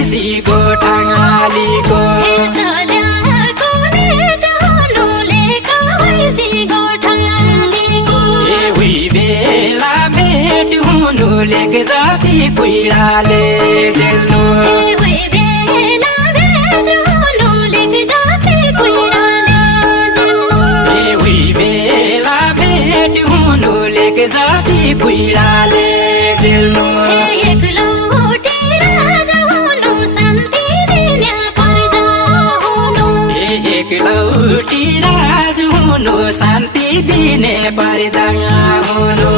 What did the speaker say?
भैँसी गोठालीको बेला भेट हुनु लेक जाति कुइराले जेल्नु बेला भेट हुनु लेक जाति कुइराले जेल्नु एकलौटी राज हुनु शान्ति दिने पर्जा हुनु